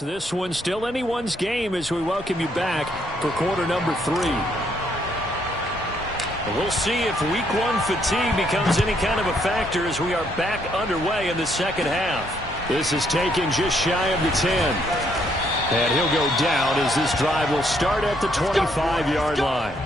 This one's still anyone's game as we welcome you back for quarter number 3. We'll see if week 1 fatigue becomes any kind of a factor as we are back underway in the second half. This is taken just shy of the 10. And he'll go down as this drive will start at the 25-yard line.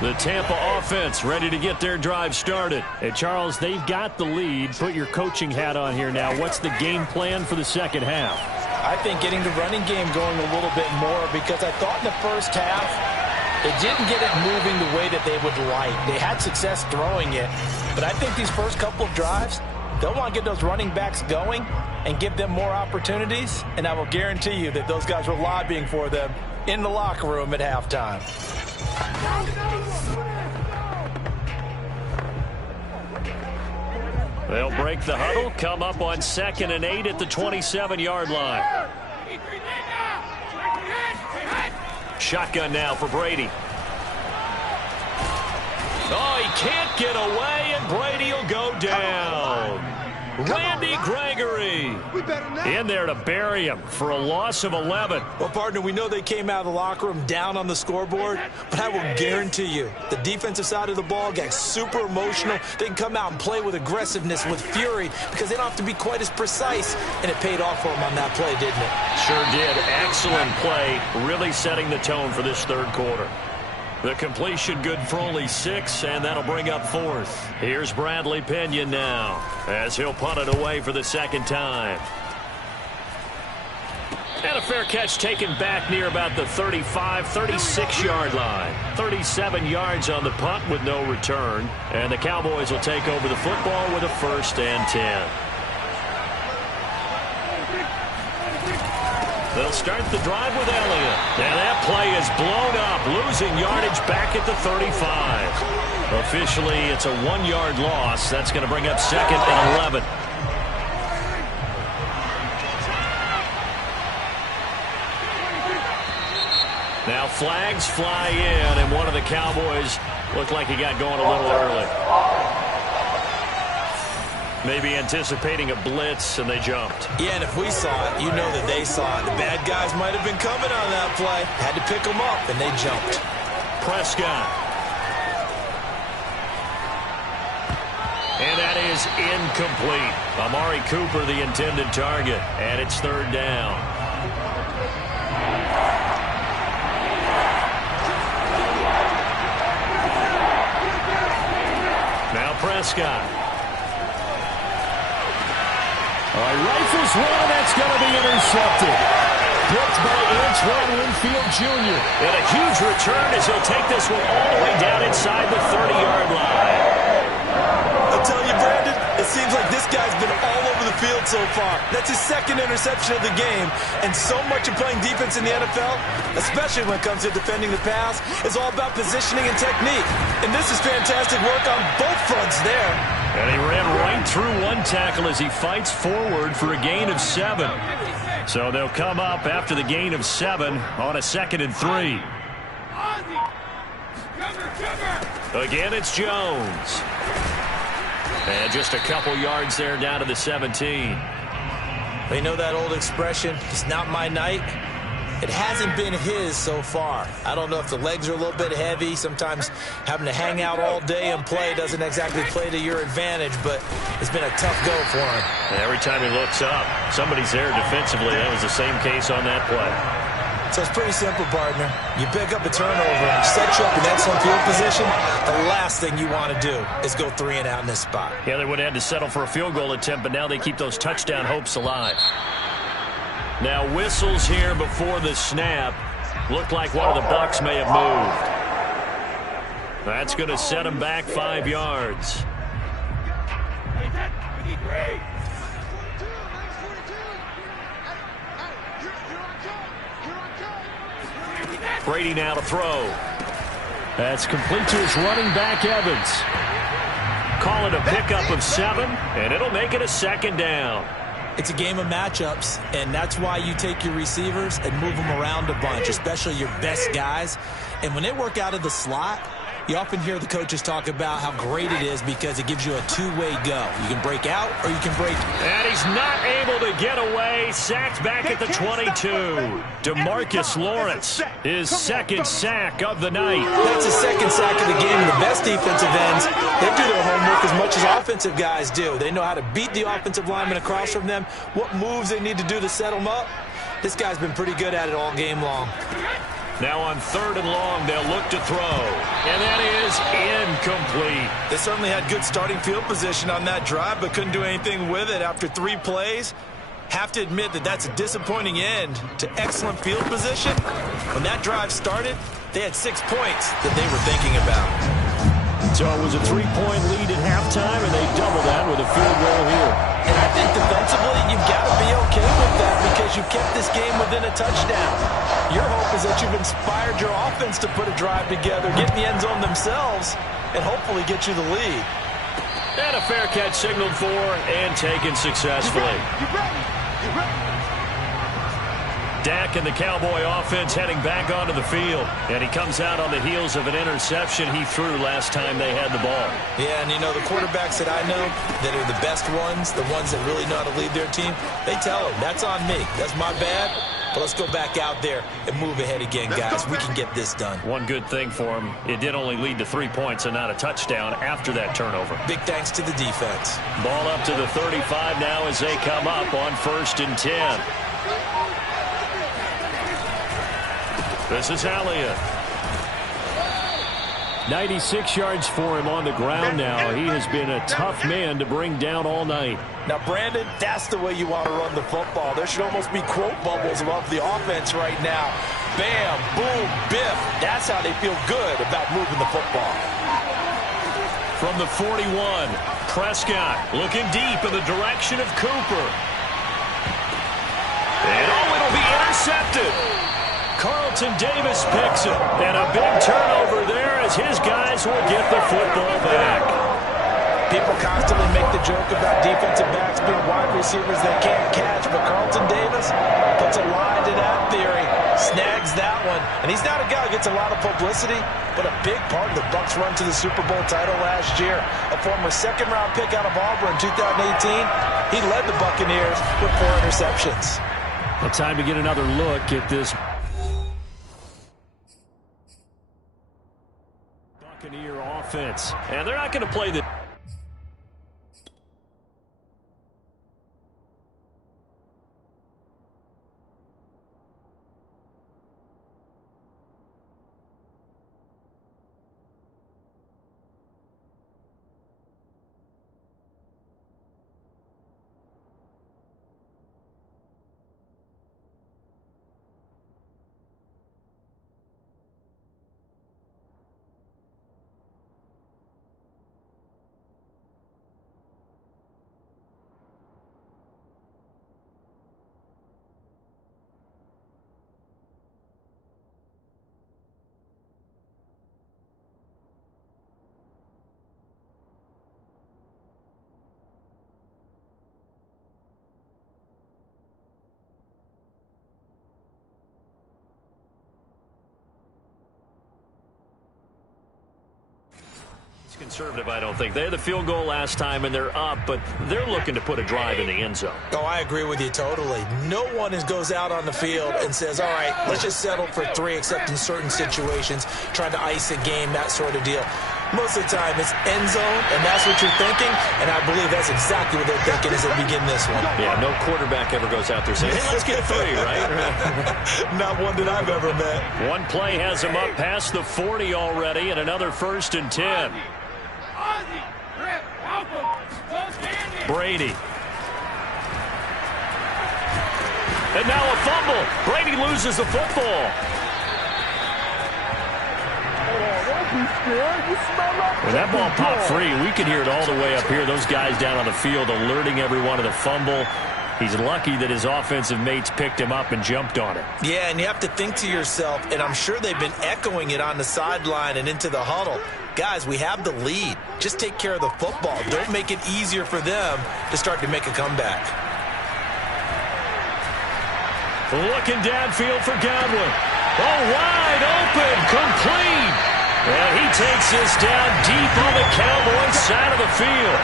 The Tampa offense ready to get their drive started. Hey, Charles, they've got the lead. Put your coaching hat on here now. What's the game plan for the second half? I think getting the running game going a little bit more, because I thought in the first half it didn't get it moving the way that they would like. They had success throwing it, but I think these first couple of drives, they'll want to get those running backs going and give them more opportunities, and I will guarantee you that those guys were lobbying for them in the locker room at halftime. They'll break the huddle, come up on 2nd and 8 at the 27-yard line. Shotgun now for Brady. Oh, he can't get away, and Brady will go down. Randy Gregory in there to bury him for a loss of 11. Well, partner, we know they came out of the locker room down on the scoreboard, but I will guarantee you the defensive side of the ball got super emotional. They can come out and play with aggressiveness, with fury, because they don't have to be quite as precise, and it paid off for them on that play, didn't it? Sure did. Excellent play, really setting the tone for this third quarter. The completion good for only 6, and that'll bring up 4th. Here's Bradley Pinion now, as he'll punt it away for the second time. And a fair catch taken back near about the 35, 36-yard line. 37 yards on the punt with no return. And the Cowboys will take over the football with a 1st and 10. They'll start the drive with Elliott. And that play is blown up, losing yardage back at the 35. Officially, it's a 1-yard loss. That's going to bring up 2nd and 11. Now flags fly in, and one of the Cowboys looked like he got going a little early. Maybe anticipating a blitz, and they jumped. Yeah, and if we saw it, you know that they saw it. The bad guys might have been coming on that play. Had to pick them up, and they jumped. Prescott. And that is incomplete. Amari Cooper, the intended target, and it's 3rd down. Now Prescott. All right, rifles one, that's going to be intercepted. Picked by Antoine Winfield Jr. And a huge return as he'll take this one all the way down inside the 30-yard line. I'll tell you, Brandon, it seems like this guy's been all over the field so far. That's his 2nd interception of the game. And so much of playing defense in the NFL, especially when it comes to defending the pass, is all about positioning and technique. And this is fantastic work on both fronts there. And he ran right through one tackle as he fights forward for a gain of 7. So they'll come up after the gain of 7 on a 2nd and 3. Again, it's Jones. And just a couple yards there down to the 17. They know that old expression, it's not my night. It hasn't been his so far. I don't know if the legs are a little bit heavy. Sometimes having to hang out all day and play doesn't exactly play to your advantage, but it's been a tough go for him. And every time he looks up, somebody's there defensively. That was the same case on that play. So it's pretty simple, partner. You pick up a turnover and set you up in excellent field position. The last thing you want to do is go 3 and out in this spot. Yeah, they would have had to settle for a field goal attempt, but now they keep those touchdown hopes alive. Now whistles here before the snap. Looked like one of the Bucs may have moved. That's going to set him back 5 yards. Brady now to throw. That's complete to his running back, Evans. Call it a pickup of 7, and it'll make it a 2nd down. It's a game of matchups, and that's why you take your receivers and move them around a bunch, especially your best guys. And when they work out of the slot, you often hear the coaches talk about how great it is because it gives you a two-way go. You can break out or you can break. And he's not able to get away. Sacked back at the 22. DeMarcus Lawrence, his 2nd sack of the night. That's his 2nd sack of the game. And the best defensive ends, they do their homework as much as offensive guys do. They know how to beat the offensive lineman across from them, what moves they need to do to set them up. This guy's been pretty good at it all game long. Now on 3rd and long, they'll look to throw. And that is incomplete. They certainly had good starting field position on that drive, but couldn't do anything with it after 3 plays. Have to admit that that's a disappointing end to excellent field position. When that drive started, they had 6 points that they were thinking about. So it was a 3-point lead at halftime, and they double that with a field goal here. And I think defensively, you've got to be okay with that because you kept this game within a touchdown. Your hope is that you've inspired your offense to put a drive together, get in the end zone themselves, and hopefully get you the lead. And a fair catch signaled for and taken successfully. Dak and the Cowboy offense heading back onto the field. And he comes out on the heels of an interception he threw last time they had the ball. Yeah, and you know, the quarterbacks that I know that are the best ones, the ones that really know how to lead their team, they tell them, that's on me. That's my bad. But let's go back out there and move ahead again, guys. We can get this done. One good thing for him, it did only lead to 3 points and not a touchdown after that turnover. Big thanks to the defense. Ball up to the 35 now as they come up on 1st and 10. This is Elliott. 96 yards for him on the ground now. He has been a tough man to bring down all night. Now, Brandon, that's the way you want to run the football. There should almost be quote bubbles above the offense right now. Bam, boom, biff. That's how they feel good about moving the football. From the 41, Prescott looking deep in the direction of Cooper. And it'll be intercepted. Carlton Davis picks it, and a big turnover there as his guys will get the football back. People constantly make the joke about defensive backs being wide receivers they can't catch, but Carlton Davis puts a lie to that theory, snags that one, and he's not a guy who gets a lot of publicity, but a big part of the Bucs' run to the Super Bowl title last year. A former second-round pick out of Auburn in 2018, he led the Buccaneers with 4 interceptions. Well, time to get another look at this Buccaneer offense. And they're not going to play the conservative, I don't think. They had the field goal last time, and they're up, but they're looking to put a drive in the end zone. Oh, I agree with you totally. No one goes out on the field and says, all right, let's just settle for 3, except in certain situations, trying to ice a game, that sort of deal. Most of the time, it's end zone, and that's what you're thinking, and I believe that's exactly what they're thinking as they begin this one. Yeah, no quarterback ever goes out there saying, hey, let's get 3, right? Not one that I've ever met. One play has him up past the 40 already, and another 1st and 10. Brady. And now a fumble. Brady loses the football. When that ball popped free, we could hear it all the way up here. Those guys down on the field alerting everyone of the fumble. He's lucky that his offensive mates picked him up and jumped on it. Yeah, and you have to think to yourself, and I'm sure they've been echoing it on the sideline and into the huddle. Guys, we have the lead. Just take care of the football. Don't make it easier for them to start to make a comeback. Looking downfield for Godwin. Oh, wide open, complete. And he takes this down deep on the Cowboys side of the field.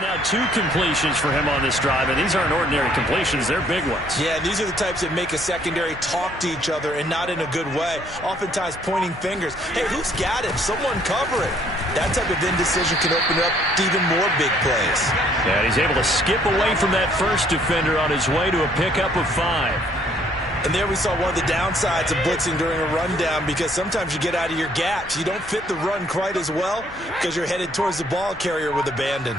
Now 2 completions for him on this drive, and these aren't ordinary completions. They're big ones. Yeah, these are the types that make a secondary talk to each other and not in a good way, oftentimes pointing fingers. Hey, who's got him? Someone cover it. That type of indecision can open up to even more big plays. Yeah, he's able to skip away from that first defender on his way to a pickup of 5. And there we saw one of the downsides of blitzing during a rundown, because sometimes you get out of your gaps. You don't fit the run quite as well because you're headed towards the ball carrier with abandon.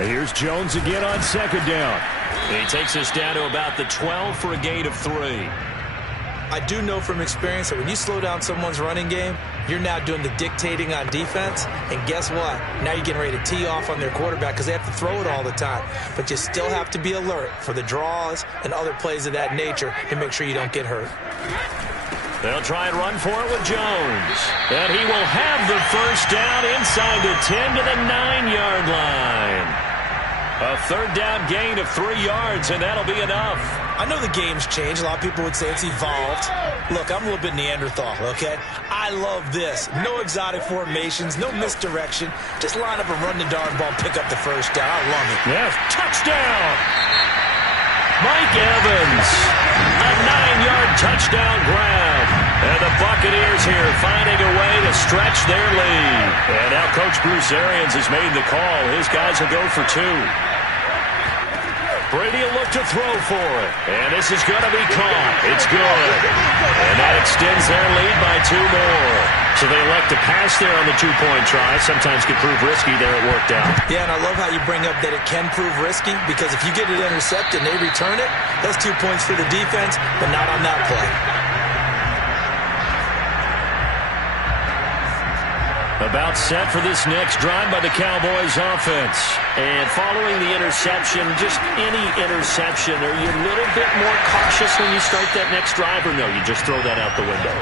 Here's Jones again on second down. He takes us down to about the 12 for a gain of 3. I do know from experience that when you slow down someone's running game, you're now doing the dictating on defense. And guess what? Now you're getting ready to tee off on their quarterback because they have to throw it all the time. But you still have to be alert for the draws and other plays of that nature to make sure you don't get hurt. They'll try and run for it with Jones. And he will have the first down inside the 10 to the 9-yard line. A third down gain of 3 yards, and that'll be enough. I know the game's changed. A lot of people would say it's evolved. Look, I'm a little bit Neanderthal, okay? I love this. No exotic formations, no misdirection. Just line up and run the darn ball, pick up the first down. I love it. Yes, touchdown! Mike Evans, a 9-yard touchdown grab. And the Buccaneers here finding a way to stretch their lead. And now Coach Bruce Arians has made the call. His guys will go for 2. Brady will look to throw for it. And this is going to be caught. It's good. And that extends their lead by 2 more. So they elect to pass there on the 2-point try. Sometimes can prove risky. There it worked out. Yeah, and I love how you bring up that it can prove risky because if you get it intercepted and they return it, that's 2 points for the defense, but not on that play. About set for this next drive by the Cowboys offense. And following the interception, just any interception, are you a little bit more cautious when you start that next drive, or no, you just throw that out the window?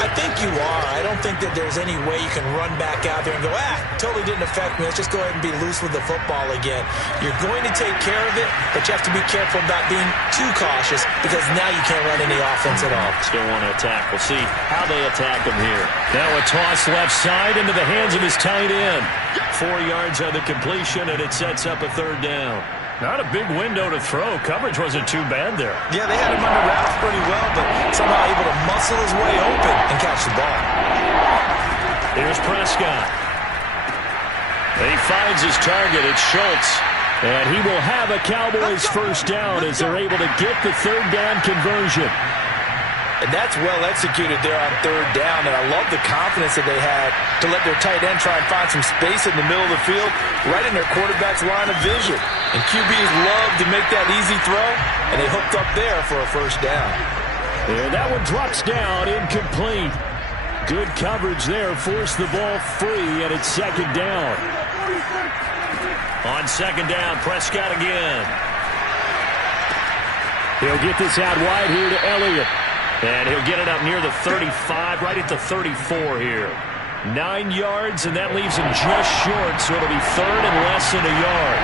I think you are. I don't think that there's any way you can run back out there and go, totally didn't affect me. Let's just go ahead and be loose with the football again. You're going to take care of it, but you have to be careful about being too cautious because now you can't run any offense at all. Still want to attack. We'll see how they attack him here. Now a toss left side into the hands of his tight end. 4 yards on the completion, and it sets up a third down. Not a big window to throw. Coverage wasn't too bad there. Yeah, they had him under wraps pretty well, but somehow able to muscle his way open and catch the ball. Here's Prescott. He finds his target. It's Schultz. And he will have a Cowboys first down as they're able to get the third down conversion. And that's well executed there on third down. And I love the confidence that they had to let their tight end try and find some space in the middle of the field, right in their quarterback's line of vision. And QBs love to make that easy throw, and they hooked up there for a first down. And that one drops down, incomplete. Good coverage there, forced the ball free, and it's second down. On second down, Prescott again. He'll get this out wide here to Elliott. And he'll get it up near the 35, right at the 34 here. 9 yards, and that leaves him just short, so it'll be third and less than a yard.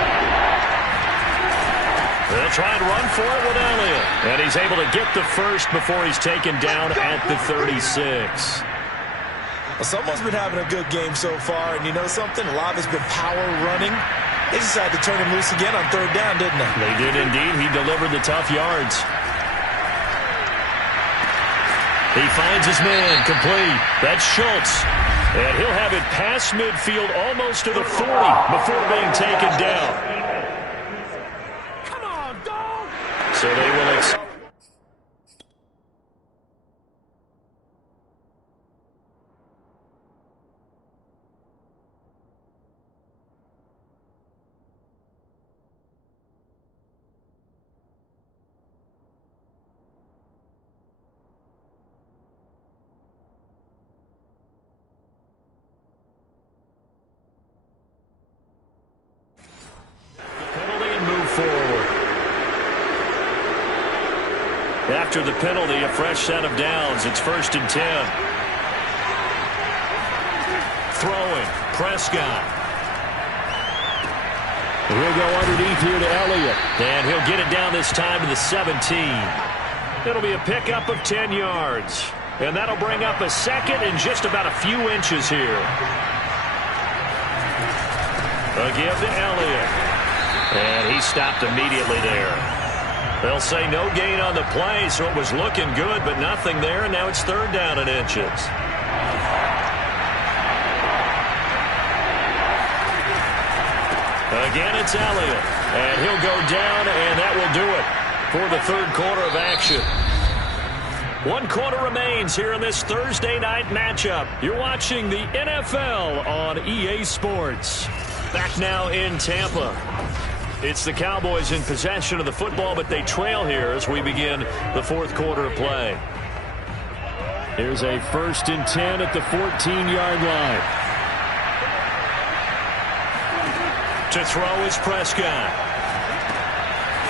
They'll try and run for it with Elliott. And he's able to get the first before he's taken down at the 36. Well, someone's been having a good game so far, and you know something? A lot of it's been power running. They decided to turn him loose again on third down, didn't they? They did indeed. He delivered the tough yards. He finds his man, complete. That's Schultz. And he'll have it past midfield almost to the 40 before being taken down. Come on, dog! So they will after the penalty, a fresh set of downs. It's 1st and 10. Throwing, Prescott. He'll go underneath here to Elliott. And he'll get it down this time to the 17. It'll be a pickup of 10 yards. And that'll bring up a second and just about a few inches here. A give to Elliott. And he stopped immediately there. They'll say no gain on the play, so it was looking good, but nothing there, and now it's third down in inches. Again, it's Elliott, and he'll go down, and that will do it for the third quarter of action. 1 quarter remains here in this Thursday night matchup. You're watching the NFL on EA Sports. Back now in Tampa. It's the Cowboys in possession of the football, but they trail here as we begin the fourth quarter of play. Here's a 1st and 10 at the 14-yard line. To throw is Prescott.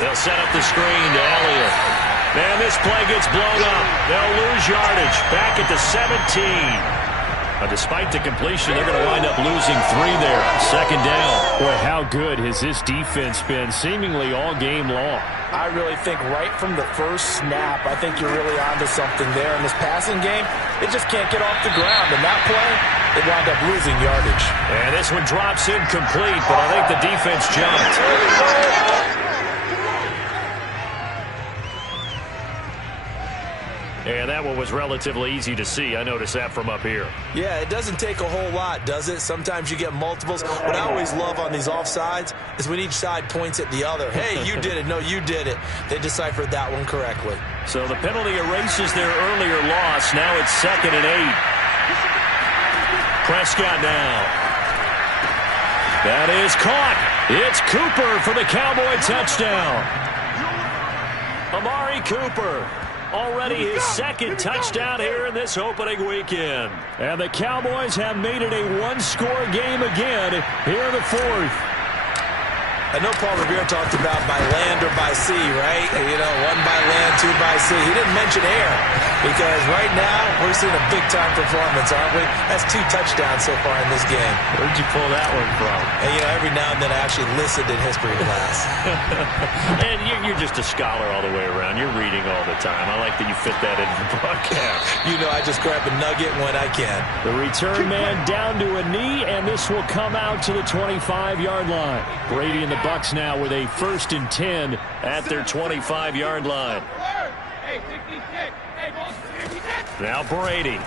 They'll set up the screen to Elliott. And this play gets blown up. They'll lose yardage. Back at the 17. Despite the completion, they're going to wind up losing 3 there. 2nd down. Boy, how good has this defense been seemingly all game long? I really think right from the first snap, I think you're really onto something there. In this passing game, it just can't get off the ground. And that play, they wound up losing yardage. And this one drops incomplete, but I think the defense jumped. And that one was relatively easy to see. I noticed that from up here. Yeah, it doesn't take a whole lot, does it? Sometimes you get multiples. What I always love on these offsides is when each side points at the other. Hey, you did it. No, you did it. They deciphered that one correctly. So the penalty erases their earlier loss. Now it's 2nd and 8. Prescott now. That is caught. It's Cooper for the Cowboy touchdown. Amari Cooper. Already his 2nd touchdown here in this opening weekend. And the Cowboys have made it a one-score game again here in the 4th. I know Paul Revere talked about by land or by sea, right? You know, 1 by land, 2 by sea. He didn't mention air because right now we're seeing a big-time performance, aren't we? That's 2 touchdowns so far in this game. Where'd you pull that one from? And, you know, every now and then I actually listened in history class. And you're just a scholar all the way around. You're reading all the time. I like that you fit that into the broadcast. You know, I just grab a nugget when I can. The return man down to a knee, and this will come out to the 25-yard line. Brady and the Bucs now with a 1st and 10 at their 25-yard line. Now Brady.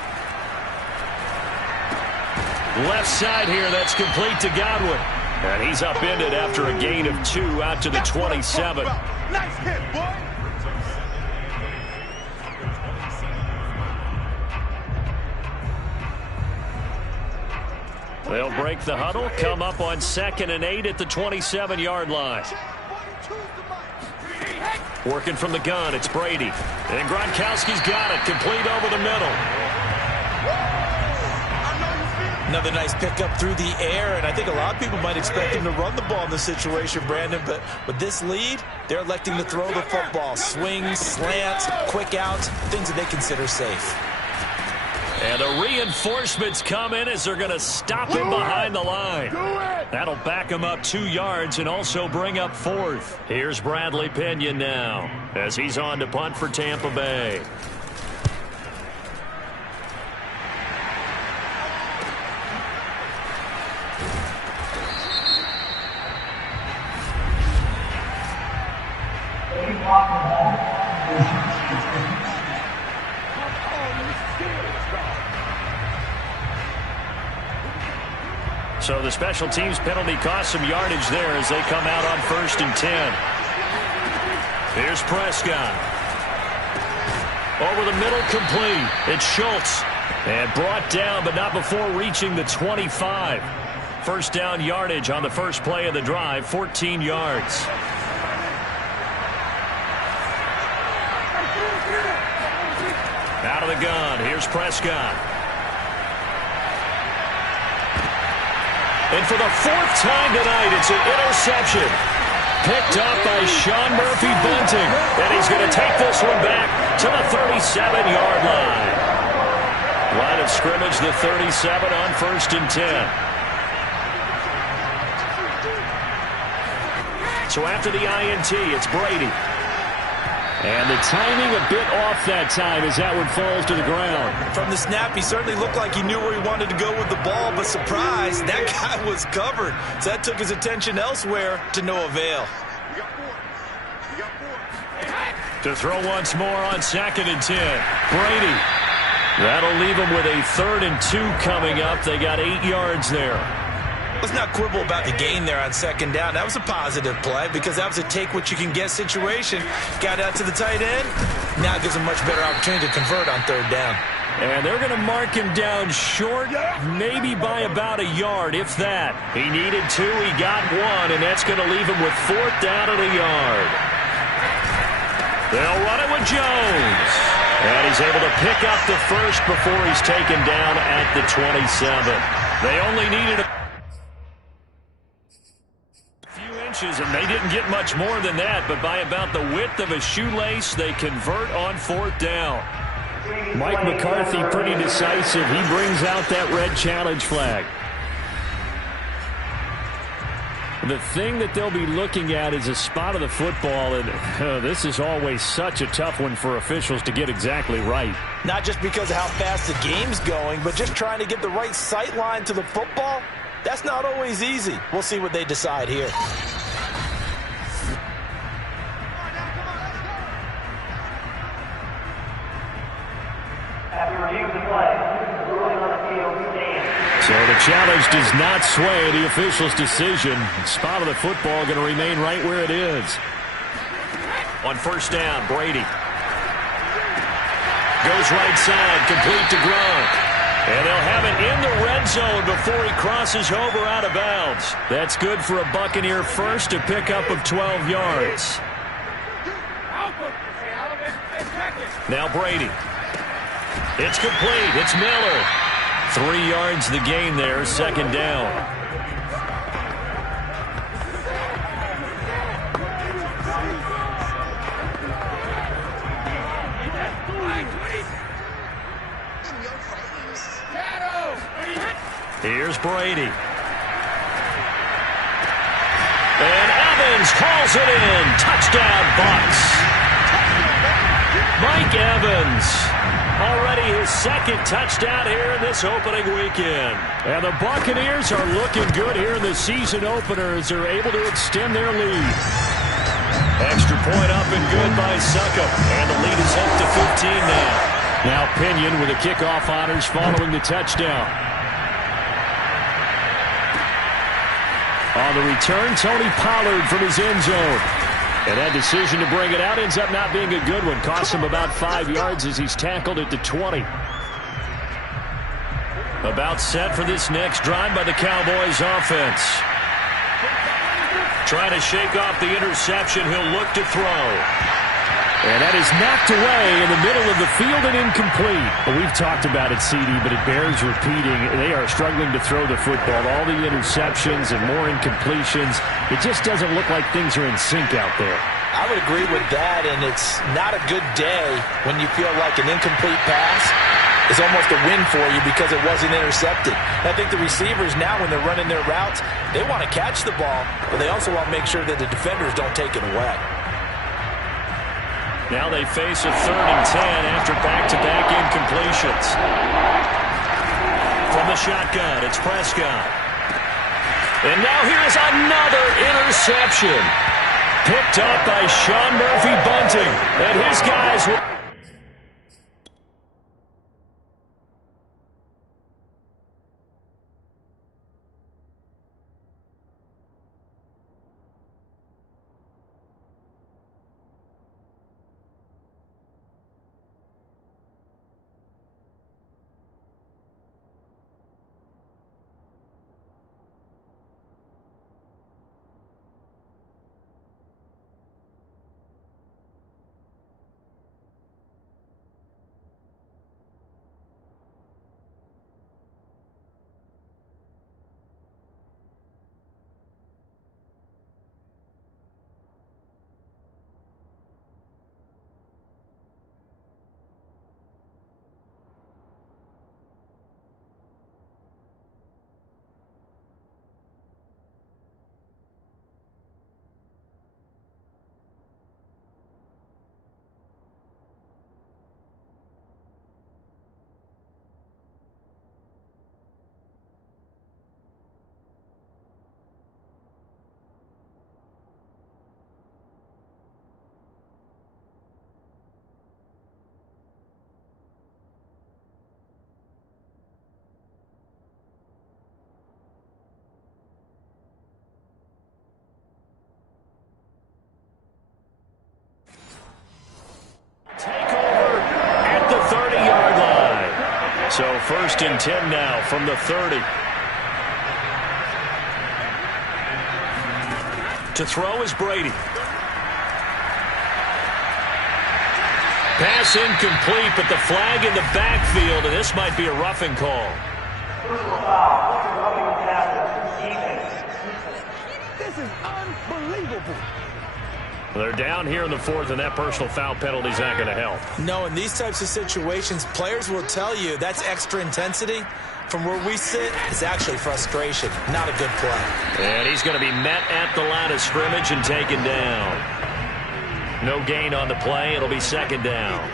Left side here, that's complete to Godwin. And he's upended after a gain of 2 out to the 27. Nice hit, boy. They'll break the huddle, come up on 2nd and 8 at the 27-yard line. Working from the gun, it's Brady. And Gronkowski's got it, complete over the middle. Another nice pickup through the air, and I think a lot of people might expect him to run the ball in this situation, Brandon, but with this lead, they're electing to throw the football. Swings, slants, quick outs, things that they consider safe. And the reinforcements come in as they're going to stop him behind the line. That'll back him up 2 yards and also bring up 4th. Here's Bradley Pinion now as he's on to punt for Tampa Bay. So the special teams penalty cost some yardage there as they come out on 1st and 10. Here's Prescott. Over the middle, complete. It's Schultz. And brought down, but not before reaching the 25. 1st down yardage on the first play of the drive, 14 yards. Out of the gun, here's Prescott. And for the 4th time tonight, it's an interception. Picked up by Sean Murphy-Bunting. And he's going to take this one back to the 37-yard line. Line of scrimmage, the 37 on 1st and 10. So after the INT, it's Brady. And the timing a bit off that time as that one falls to the ground. From the snap, he certainly looked like he knew where he wanted to go with the ball, but surprise, that guy was covered. So that took his attention elsewhere to no avail. To throw once more on 2nd and 10. Brady. That'll leave him with a 3rd and 2 coming up. They got 8 yards there. Let's not quibble about the gain there on 2nd down. That was a positive play because that was a take-what-you-can-get situation. Got out to the tight end. Now it gives him a much better opportunity to convert on 3rd down. And they're going to mark him down short, maybe by about a yard, if that. He needed 2, he got 1, and that's going to leave him with 4th down and a yard. They'll run it with Jones. And he's able to pick up the first before he's taken down at the 27. They only needed a few inches, and they didn't get much more than that, but by about the width of a shoelace, they convert on 4th down. Mike McCarthy pretty decisive. He brings out that red challenge flag. The thing that they'll be looking at is a spot of the football, and this is always such a tough one for officials to get exactly right. Not just because of how fast the game's going, but just trying to get the right sight line to the football. That's not always easy. We'll see what they decide here. So the challenge does not sway the official's decision. The spot of the football going to remain right where it is. On 1st down, Brady goes right side, complete to Gronk. And they'll have it in the red zone before he crosses over out of bounds. That's good for a Buccaneer first, to pick up of 12 yards. Now Brady. It's complete. It's Miller. 3 yards the gain there, 2nd down. Here's Brady. And Evans calls it in. Touchdown, Bucs. Mike Evans. Already his 2nd touchdown here in this opening weekend. And the Buccaneers are looking good here in the season opener as they're able to extend their lead. Extra point up and good by Succop. And the lead is up to 15 now. Now Pinion with the kickoff honors following the touchdown. On the return, Tony Pollard from his end zone. And that decision to bring it out ends up not being a good one. Cost him about 5 yards as he's tackled at the 20. About set for this next drive by the Cowboys offense. Trying to shake off the interception. He'll look to throw. And that is knocked away in the middle of the field and incomplete. Well, we've talked about it, CD, but it bears repeating. They are struggling to throw the football. All the interceptions and more incompletions. It just doesn't look like things are in sync out there. I would agree with that, and it's not a good day when you feel like an incomplete pass is almost a win for you because it wasn't intercepted. And I think the receivers now, when they're running their routes, they want to catch the ball, but they also want to make sure that the defenders don't take it away. Now they face a 3rd and 10 after back-to-back incompletions. From the shotgun, it's Prescott. And now here's another interception. Picked up by Sean Murphy-Bunting. And his guys will... 1st and 10 now from the 30. To throw is Brady. Pass incomplete, but the flag in the backfield, and this might be a roughing call. This is unbelievable. They're down here in the 4th, and that personal foul penalty is not going to help. No, in these types of situations, players will tell you that's extra intensity. From where we sit, it's actually frustration, not a good play. And he's going to be met at the line of scrimmage and taken down. No gain on the play. It'll be 2nd down.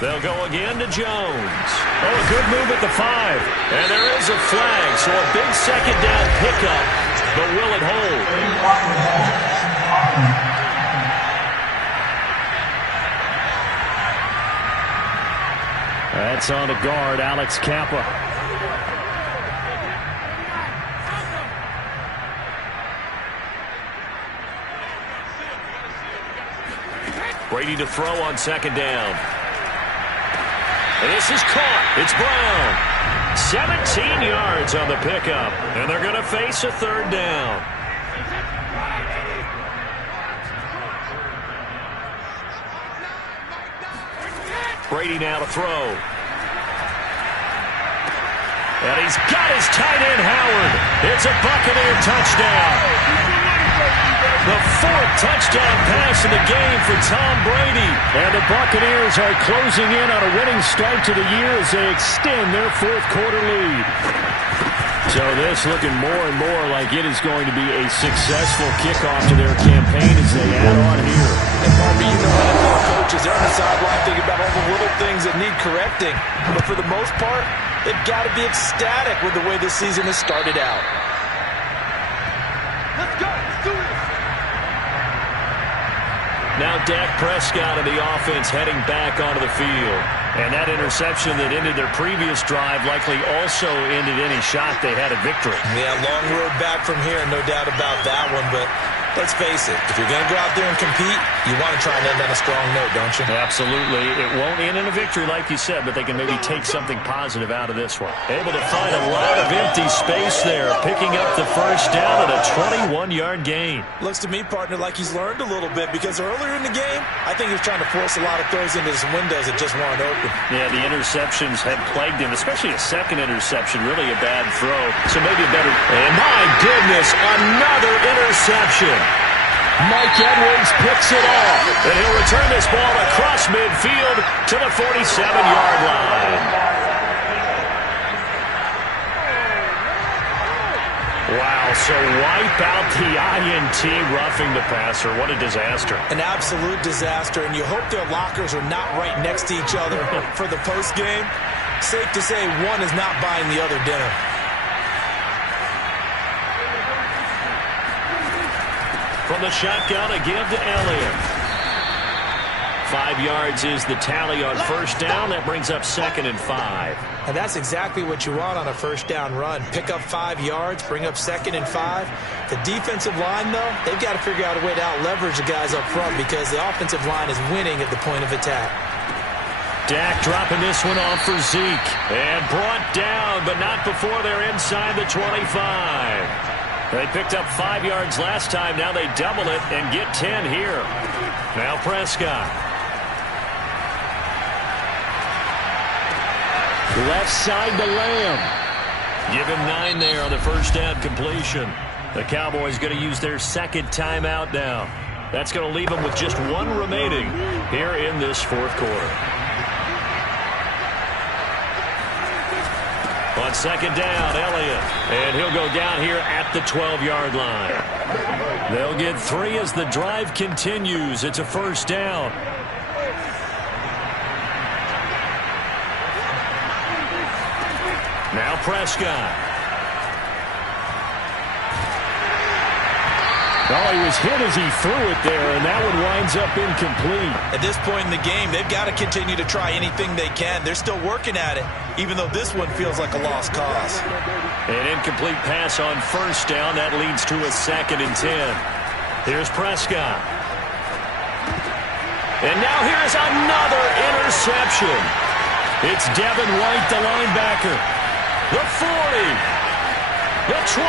They'll go again to Jones. Oh, a good move at the 5. And there is a flag, so a big 2nd down pickup. But will it hold? That's on the guard, Alex Kappa. Brady to throw on 2nd down. And this is caught. It's Brown. 17 yards on the pickup. And they're going to face a 3rd down. Brady now to throw. And he's got his tight end, Howard. It's a Buccaneer touchdown. The 4th touchdown pass in the game for Tom Brady. And the Buccaneers are closing in on a winning start to the year as they extend their 4th quarter lead. So this looking more and more like it is going to be a successful kickoff to their campaign as they add on here. And Barbie, you know NFL coaches, they're on the sideline thinking about all the little things that need correcting. But for the most part, they've got to be ecstatic with the way this season has started out. Let's go. Let's do this. Now Dak Prescott of the offense heading back onto the field. And that interception that ended their previous drive likely also ended any shot they had at victory. Yeah, long road back from here, no doubt about that one. But let's face it, if you're going to go out there and compete, you want to try and end on a strong note, don't you? Absolutely. It won't end in a victory like you said, but they can maybe take something positive out of this one. Able to find a lot of empty space there, picking up the 1st down at a 21-yard gain. Looks to me, partner, like he's learned a little bit because earlier in the game, I think he was trying to force a lot of throws into some windows that just weren't open. Yeah, the interceptions had plagued him, especially a 2nd interception, really a bad throw. So maybe a better... And my goodness, another interception. Mike Edwards picks it off, and he'll return this ball across midfield to the 47-yard line. Wow, so wipe out the INT roughing the passer. What a disaster. An absolute disaster, and you hope their lockers are not right next to each other for the postgame. Safe to say one is not buying the other dinner. From the shotgun, a give to Elliott. 5 yards is the tally on 1st down. That brings up 2nd and 5. And that's exactly what you want on a 1st down run. Pick up 5 yards, bring up 2nd and 5. The defensive line, though, they've got to figure out a way to out-leverage the guys up front because the offensive line is winning at the point of attack. Dak dropping this one off for Zeke. And brought down, but not before they're inside the 25. They picked up 5 yards last time. Now they double it and get 10 here. Now Prescott. Left side to Lamb. Give him 9 there on the 1st down completion. The Cowboys going to use their 2nd timeout now. That's going to leave them with just 1 remaining here in this 4th quarter. On 2nd down, Elliott. And he'll go down here at the 12-yard line. They'll get 3 as the drive continues. It's a 1st down. Now Prescott. Oh, he was hit as he threw it there, and that one winds up incomplete. At this point in the game, they've got to continue to try anything they can. They're still working at it, even though this one feels like a lost cause. An incomplete pass on 1st down. That leads to a 2nd and 10. Here's Prescott. And now here is another interception. It's Devin White, the linebacker. The 40. The 20.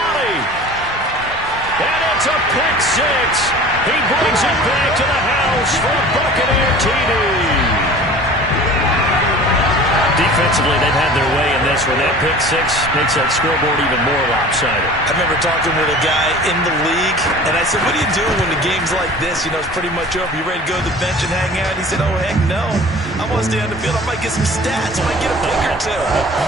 And it's a pick six. He brings it back to the house for a Buccaneer TD. Defensively, they've had their way in this one. That pick six makes that scoreboard even more lopsided. I remember talking with a guy in the league, and I said, what are you doing when the game's like this? You know, it's pretty much over. You ready to go to the bench and hang out? He said, oh, heck no. I want to stay on the field. I might get some stats. I might get a pick or two.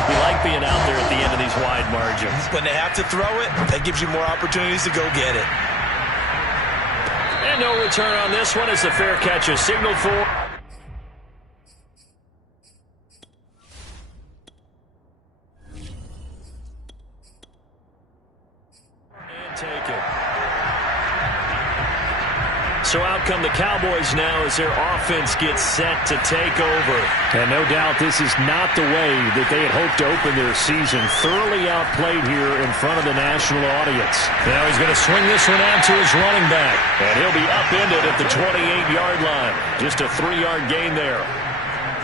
We like being out there at the end of these wide margins. When they have to throw it, that gives you more opportunities to go get it. And no return on this one as the fair catch is signaled for. Take it. So out come the Cowboys now as their offense gets set to take over. And no doubt this is not the way that they had hoped to open their season. Thoroughly outplayed here in front of the national audience. Now he's going to swing this one out to his running back. And he'll be upended at the 28-yard line. Just a 3-yard gain there.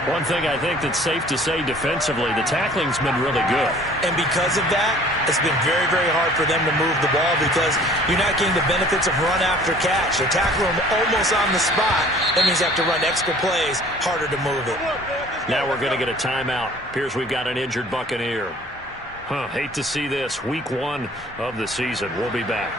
One thing I think that's safe to say defensively, the tackling's been really good. And because of that, it's been very, very hard for them to move the ball because you're not getting the benefits of run after catch. They tackle them almost on the spot. That means they have to run extra plays, harder to move it. Now we're going to get a timeout. Appears we've got an injured Buccaneer. Hate to see this. Week 1 of the season. We'll be back.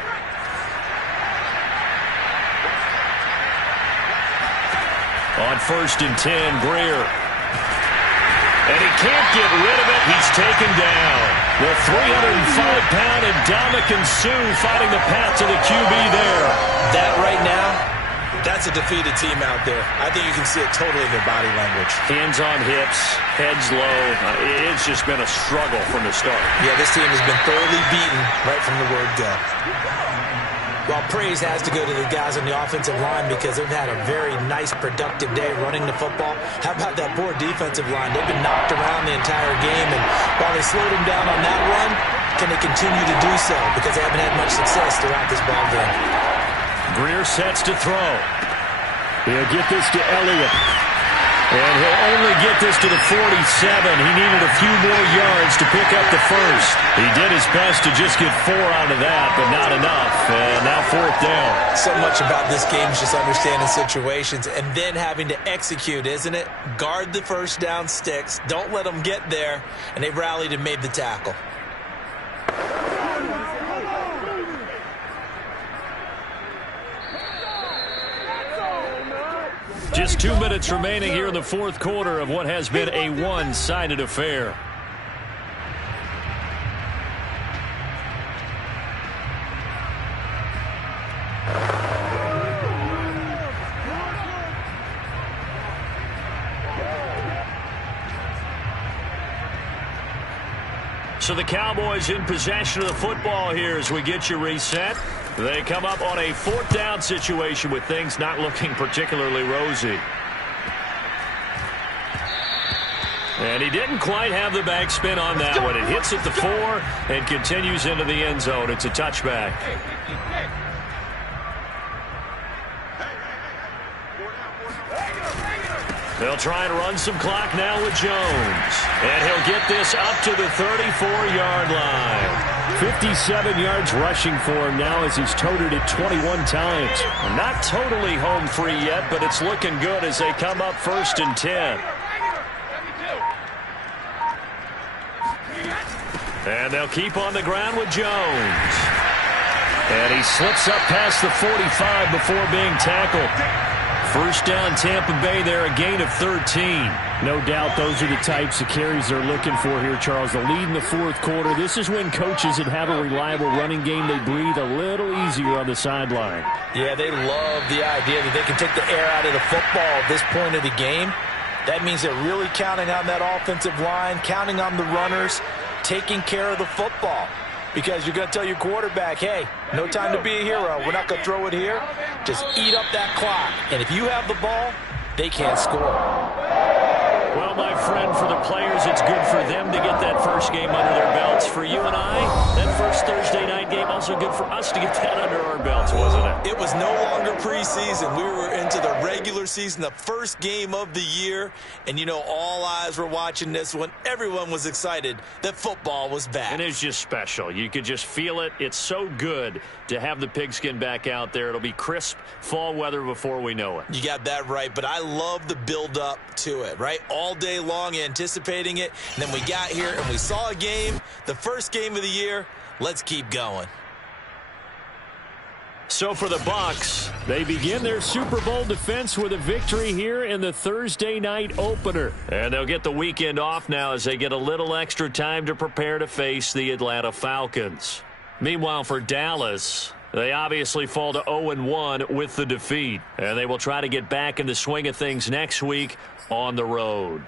On 1st and 10, Greer. And he can't get rid of it. He's taken down. The 305-pound Ndamukong Suh fighting the path to the QB there. That right now, that's a defeated team out there. I think you can see it totally in their body language. Hands on hips, heads low. It's just been a struggle from the start. Yeah, this team has been thoroughly beaten right from the word go. Well, praise has to go to the guys on the offensive line because they've had a very nice, productive day running the football. How about that poor defensive line? They've been knocked around the entire game, and while they slowed them down on that run, can they continue to do so? Because they haven't had much success throughout this ball game. Greer sets to throw. He'll get this to Elliott. And he'll only get this to the 47. He needed a few more yards to pick up the first. He did his best to just get 4 out of that, but not enough. And now 4th down. So much about this game is just understanding situations and then having to execute, isn't it? Guard the first down sticks. Don't let them get there. And they rallied and made the tackle. Just 2 minutes remaining here in the 4th quarter of what has been a one-sided affair. So the Cowboys in possession of the football here as we get you reset. They come up on a 4th down situation with things not looking particularly rosy. And he didn't quite have the backspin on that one. It hits at the 4 and continues into the end zone. It's a touchback. They'll try and run some clock now with Jones. And he'll get this up to the 34-yard line. 57 yards rushing for him now as he's toted it 21 times. Not totally home free yet, but it's looking good as they come up 1st and 10. And they'll keep on the ground with Jones. And he slips up past the 45 before being tackled. 1st down, Tampa Bay there, a gain of 13. No doubt those are the types of carries they're looking for here, Charles. The lead in the 4th quarter. This is when coaches that have a reliable running game, they breathe a little easier on the sideline. Yeah, they love the idea that they can take the air out of the football at this point of the game. That means they're really counting on that offensive line, counting on the runners, taking care of the football. Because you're going to tell your quarterback, hey, no time to be a hero. We're not going to throw it here. Just eat up that clock. And if you have the ball, they can't score. Well, my friend, for the players, it's good for them to get that first game under their belts. For you and I, that first Thursday night that game. Also good for us to get that under our belts, wasn't it? It was no longer preseason. We were into the regular season, the first game of the year. And, you know, all eyes were watching this one. Everyone was excited that football was back. And it's just special. You could just feel it. It's so good to have the pigskin back out there. It'll be crisp fall weather before we know it. You got that right, but I love the build-up to it, right? All day long anticipating it, and then we got here and we saw a game, the first game of the year. Let's keep going. So for the Bucs, they begin their Super Bowl defense with a victory here in the Thursday night opener. And they'll get the weekend off now as they get a little extra time to prepare to face the Atlanta Falcons. Meanwhile, for Dallas, they obviously fall to 0-1 with the defeat. And they will try to get back in the swing of things next week on the road.